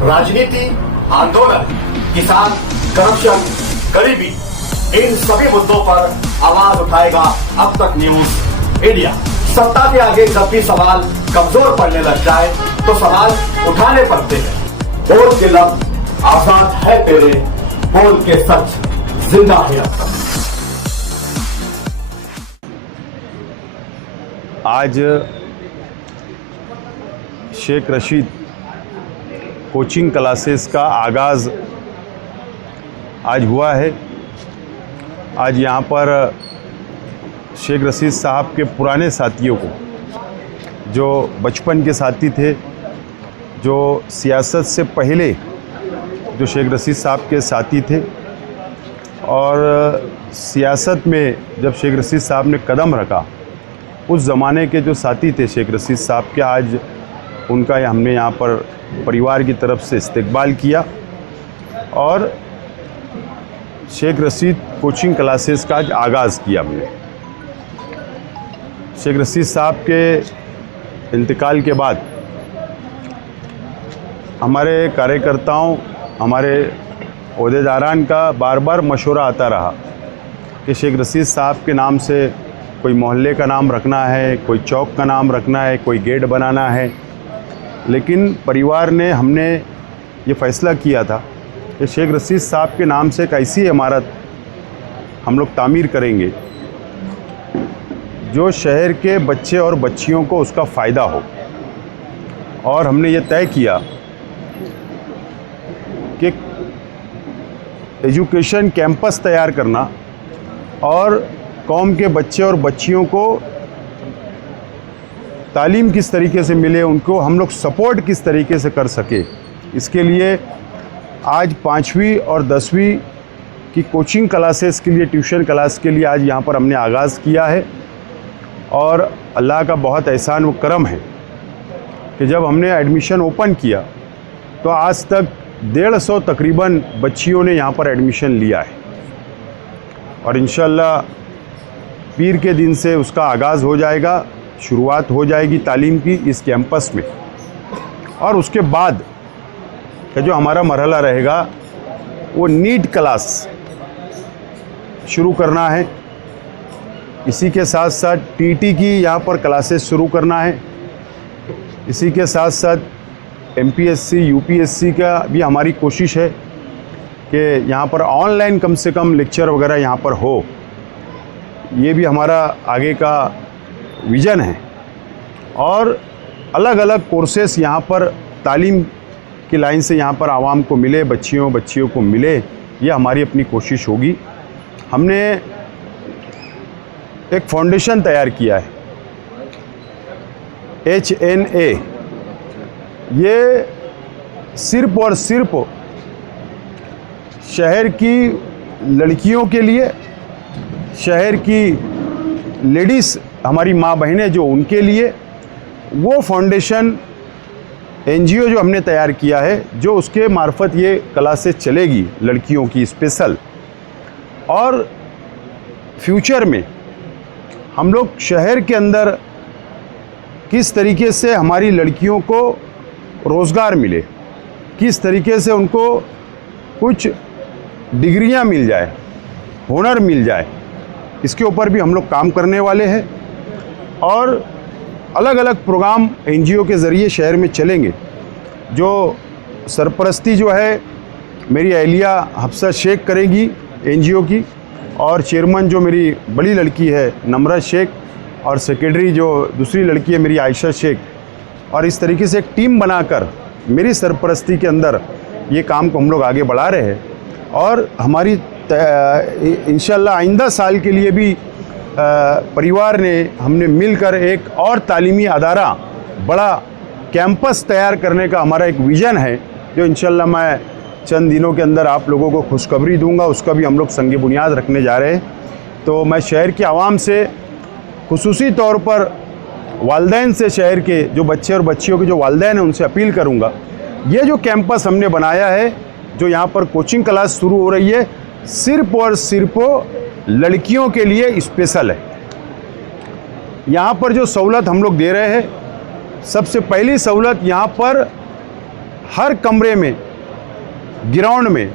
राजनीति, आंदोलन, किसान, करप्शन, गरीबी, इन सभी मुद्दों पर आवाज उठाएगा अब तक न्यूज इंडिया। सत्ता के आगे जब भी सवाल कमजोर पड़ने लग जाए तो सवाल उठाने पड़ते हैं। बोल के लफ्ज आजाद है तेरे, बोल के सच जिंदा है अब तक। आज शेख रशीद कोचिंग क्लासेस का आगाज़ आज हुआ है। आज यहाँ पर शेख रशीद साहब के पुराने साथियों को, जो बचपन के साथी थे, जो सियासत से पहले जो शेख रशीद साहब के साथी थे और सियासत में जब शेख रशीद साहब ने कदम रखा, उस ज़माने के जो साथी थे शेख रशीद साहब के, आज उनका हमने यहाँ पर परिवार की तरफ से इस्तकबाल किया और शेख रशीद कोचिंग क्लासेस का आज आगाज़ किया हमने। शेख रशीद साहब के इंतकाल के बाद हमारे कार्यकर्ताओं, हमारे ओहदेदारान का बार बार मशवरा आता रहा कि शेख रशीद साहब के नाम से कोई मोहल्ले का नाम रखना है, कोई चौक का नाम रखना है, कोई गेट बनाना है। लेकिन परिवार ने, हमने ये फ़ैसला किया था कि शेख रशीद साहब के नाम से एक ऐसी इमारत हम लोग तामीर करेंगे जो शहर के बच्चे और बच्चियों को उसका फ़ायदा हो। और हमने ये तय किया कि एजुकेशन कैंपस तैयार करना और कौम के बच्चे और बच्चियों को तालीम किस तरीके से मिले, उनको हम लोग सपोर्ट किस तरीके से कर सके, इसके लिए आज 5वीं और 10वीं की कोचिंग क्लासेस के लिए, ट्यूशन क्लास के लिए आज यहाँ पर हमने आगाज़ किया है। और अल्लाह का बहुत एहसान व करम है कि जब हमने एडमिशन ओपन किया तो आज तक 150 तकरीबन बच्चियों ने यहाँ पर एडमिशन लिया है और इंशाअल्लाह पीर के दिन से उसका आगाज़ हो जाएगा, शुरुआत हो जाएगी तालीम की इस कैंपस में। और उसके बाद का जो हमारा मरहला रहेगा वो नीट क्लास शुरू करना है। इसी के साथ साथ टीटी की यहाँ पर क्लासेस शुरू करना है। इसी के साथ साथ एमपीएससी, यूपीएससी का भी हमारी कोशिश है कि यहाँ पर ऑनलाइन कम से कम लेक्चर वगैरह यहाँ पर हो। ये भी हमारा आगे का विज़न है। और अलग अलग कोर्सेस यहाँ पर तालीम की लाइन से यहाँ पर आवाम को मिले, बच्चियों को मिले, ये हमारी अपनी कोशिश होगी। हमने एक फाउंडेशन तैयार किया है HNA। ये सिर्फ और सिर्फ शहर की लड़कियों के लिए, शहर की लेडीज़, हमारी माँ बहनें जो, उनके लिए वो फाउंडेशन NGO जो हमने तैयार किया है, जो उसके मार्फत ये क्लासेस चलेगी लड़कियों की स्पेशल। और फ्यूचर में हम लोग शहर के अंदर किस तरीके से हमारी लड़कियों को रोज़गार मिले, किस तरीके से उनको कुछ डिग्रियां मिल जाए, हुनर मिल जाए, इसके ऊपर भी हम लोग काम करने वाले हैं। और अलग अलग प्रोग्राम NGO के ज़रिए शहर में चलेंगे। जो सरपरस्ती जो है मेरी अहलिया हफ्सा शेख करेगी NGO की, और चेयरमैन जो मेरी बड़ी लड़की है नम्रत शेख, और सेक्रेटरी जो दूसरी लड़की है मेरी आयशा शेख। और इस तरीके से एक टीम बनाकर मेरी सरपरस्ती के अंदर ये काम को हम लोग आगे बढ़ा रहे हैं। और हमारी इंशाल्लाह आइंदा साल के लिए भी परिवार ने, हमने मिलकर एक और तालीमी अदारा, बड़ा कैंपस तैयार करने का हमारा एक विज़न है, जो इंशाल्लाह मैं चंद दिनों के अंदर आप लोगों को खुशखबरी दूंगा। उसका भी हम लोग संग बुनियाद रखने जा रहे हैं। तो मैं शहर के आवाम से, खुसूसी तौर पर वालिदैन से, शहर के जो बच्चे और बच्चियों के जो वालिदैन हैं, उनसे अपील करूंगा, ये जो कैंपस हमने बनाया है, जो यहाँ पर कोचिंग क्लास शुरू हो रही है, सिर्फ और सिर्फ लड़कियों के लिए स्पेशल है। यहाँ पर जो सहूलत हम लोग दे रहे हैं, सबसे पहली सहूलत यहाँ पर हर कमरे में, ग्राउंड में,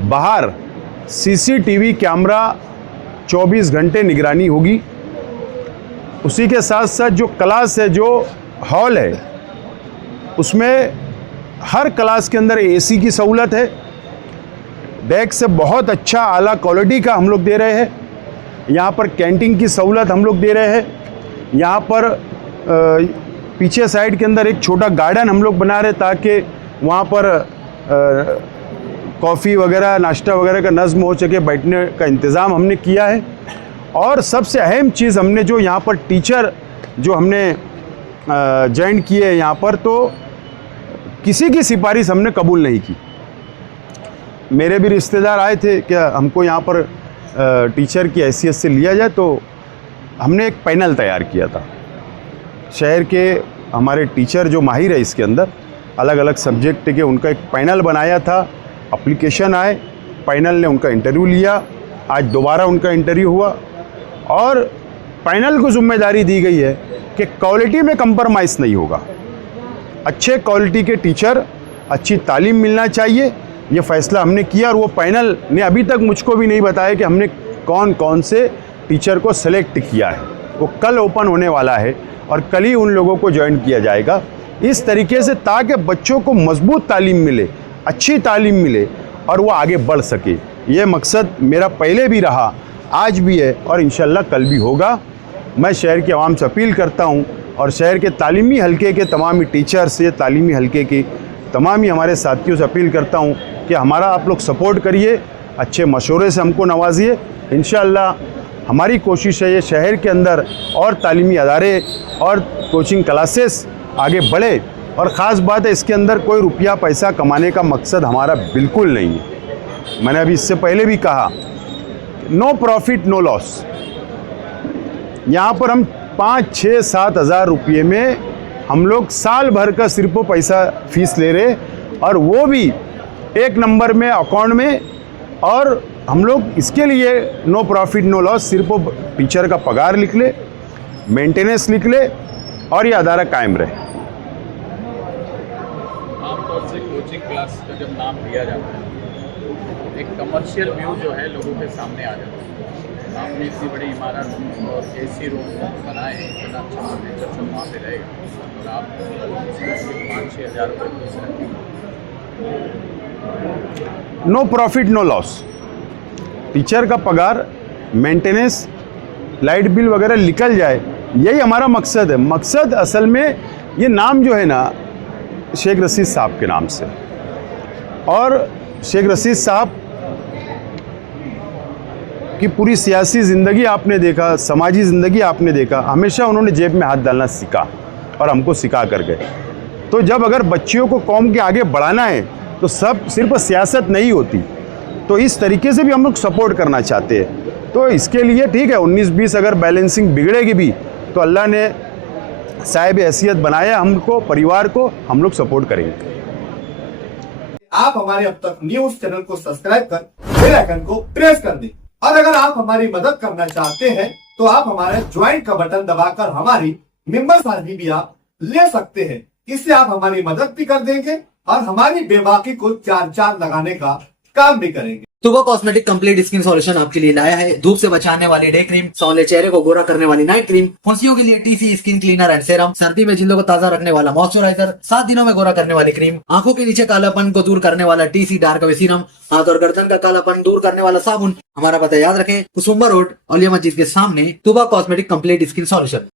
बाहर सीसीटीवी कैमरा 24 घंटे निगरानी होगी। उसी के साथ साथ जो क्लास है, जो हॉल है, उसमें हर क्लास के अंदर एसी की सहूलत है। डेस्क से बहुत अच्छा आला क्वालिटी का हम लोग दे रहे हैं। यहाँ पर कैंटीन की सहूलत हम लोग दे रहे हैं। यहाँ पर पीछे साइड के अंदर एक छोटा गार्डन हम लोग बना रहे ताकि वहाँ पर कॉफ़ी वगैरह, नाश्ता वगैरह का नज़्म हो सके, बैठने का इंतज़ाम हमने किया है। और सबसे अहम चीज़ हमने जो यहाँ पर टीचर जो हमने ज्वाइन किए हैं यहाँ पर, तो किसी की सिफारिश हमने कबूल नहीं की। मेरे भी रिश्तेदार आए थे कि हमको यहाँ पर टीचर की हैसियत से लिया जाए, तो हमने एक पैनल तैयार किया था। शहर के हमारे टीचर जो माहिर है इसके अंदर, अलग अलग सब्जेक्ट के, उनका एक पैनल बनाया था। एप्लीकेशन आए, पैनल ने उनका इंटरव्यू लिया, आज दोबारा उनका इंटरव्यू हुआ और पैनल को जिम्मेदारी दी गई है कि क्वालिटी में कंप्रोमाइज़ नहीं होगा। अच्छे क्वालिटी के टीचर, अच्छी तालीम मिलना चाहिए, ये फ़ैसला हमने किया। और वो पैनल ने अभी तक मुझको भी नहीं बताया कि हमने कौन कौन से टीचर को सेलेक्ट किया है। वो कल ओपन होने वाला है और कल ही उन लोगों को ज्वाइन किया जाएगा। इस तरीके से ताकि बच्चों को मजबूत तालीम मिले, अच्छी तालीम मिले और वो आगे बढ़ सके। ये मकसद मेरा पहले भी रहा, आज भी है और इंशाल्लाह कल भी होगा। मैं शहर के आवाम से अपील करता हूँ और शहर के तालीमी हलके के तमाम टीचर्स से, तालीमी हलके के तमाम ही हमारे साथियों से अपील करता हूँ कि हमारा आप लोग सपोर्ट करिए, अच्छे मशवरे से हमको नवाजिए। इंशाल्लाह हमारी कोशिश है ये शहर के अंदर और तालीमी अदारे और कोचिंग क्लासेस आगे बढ़े। और ख़ास बात है, इसके अंदर कोई रुपया पैसा कमाने का मकसद हमारा बिल्कुल नहीं है। मैंने अभी इससे पहले भी कहा, नो प्रॉफिट नो लॉस। यहाँ पर हम 5, 6, 7 हज़ार रुपये में हम लोग साल भर का सिर्फ पैसा फीस ले रहे, और वो भी एक नंबर में अकाउंट में। और हम लोग इसके लिए नो प्रॉफिट नो लॉस, सिर्फ टीचर का पगार लिख ले, मेंटेनेंस लिख ले और ये अदारा कायम रहे। आमतौर से कोचिंग क्लास का जब नाम लिया जाता है, एक कमर्शियल व्यू जो है लोगों के सामने आ जाता है। आपने इतनी बड़ी इमारत और एसी रूम बनाए, इतना अच्छा फर्नीचर सब वहाँ पे रहेगा और आप 5-6 हज़ार रुपये फीस रखेंगे। No profit no loss, teacher का पगार, मेंटेनेंस, लाइट बिल वगैरह निकल जाए, यही हमारा मकसद है। मकसद असल में ये नाम जो है ना, शेख रशीद साहब के नाम से। और शेख रशीद साहब की पूरी सियासी ज़िंदगी आपने देखा, समाजी ज़िंदगी आपने देखा, हमेशा उन्होंने जेब में हाथ डालना सीखा और हमको सिखा कर गए। तो जब अगर बच्चियों को कौम के आगे बढ़ाना है तो सब सिर्फ सियासत नहीं होती, तो इस तरीके से भी हम लोग सपोर्ट करना चाहते हैं। तो इसके लिए ठीक है, 19-20 अगर बैलेंसिंग बिगड़ेगी भी तो अल्लाह ने साहिब हैसियत बनाया हमको, परिवार को, हम लोग सपोर्ट करेंगे। आप हमारे अब तक न्यूज चैनल को सब्सक्राइब कर बेल आइकन को प्रेस कर दें। और अगर आप हमारी मदद करना चाहते हैं तो आप हमारे ज्वाइन का बटन दबाकर हमारी मेंबर साथी भी आप ले सकते हैं। इससे आप हमारी मदद भी कर देंगे और हमारी बेबाकी को चार लगाने का काम भी करेंगे। तुबा कॉस्मेटिक कंप्लीट स्किन सॉल्यूशन आपके लिए लाया है धूप से बचाने वाली डे क्रीम, सौंले चेहरे को गोरा करने वाली नाइट क्रीम, फुंसियों के लिए TC skin cleaner and serum, सर्दी में जिल्दों को ताजा रखने वाला मॉइस्चराइजर, 7 दिनों में गोरा करने वाली क्रीम, आंखों के नीचे कालापन को दूर करने वाला टीसी डार्क वे सीरम, हाथ और गर्दन का कालापन दूर करने वाला साबुन। हमारा पता याद रखें, कुसुम्बा रोड, औलिया मस्जिद के सामने, तुबा कॉस्मेटिक कंप्लीट स्किन सॉल्यूशन।